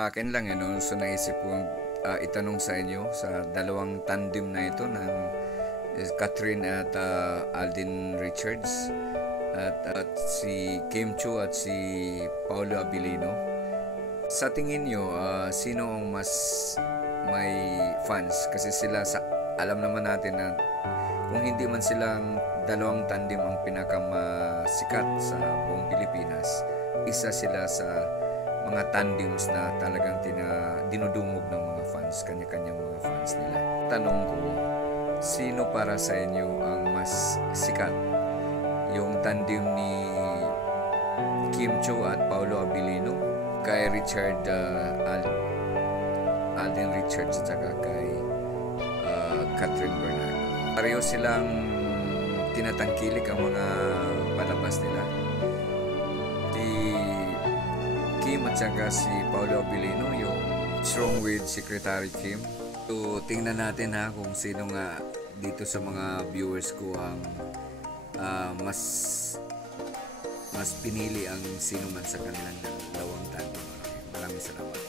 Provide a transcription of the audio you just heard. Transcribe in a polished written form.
Akin lang ano, so naisip kong itanong sa inyo sa dalawang tandem na ito ng Catherine at Alden Richards at si Kim Chu at si Paolo Abilino. Sa tingin nyo, sino ang mas may fans? Kasi sila alam naman natin na kung hindi man silang dalawang tandem ang pinakamasikat sa buong Pilipinas, isa sila sa mga tandems na talagang dinudumog ng mga fans, kanya-kanyang mga fans nila. Tanong ko, sino para sa inyo ang mas sikat? Yung tandem ni Kim Cho at Paolo Abilino, kay Richard Alden Richards at saka kay Catherine Bernardo. Pareho silang tinatangkilik ang mga palabas nila. Kim at saka si Paolo Abilino, yung Strong with Secretary Kim. So, tingnan natin kung sino nga dito sa mga viewers ko ang mas pinili ang sino man sa kanilang dalawang tandem. Maraming salamat.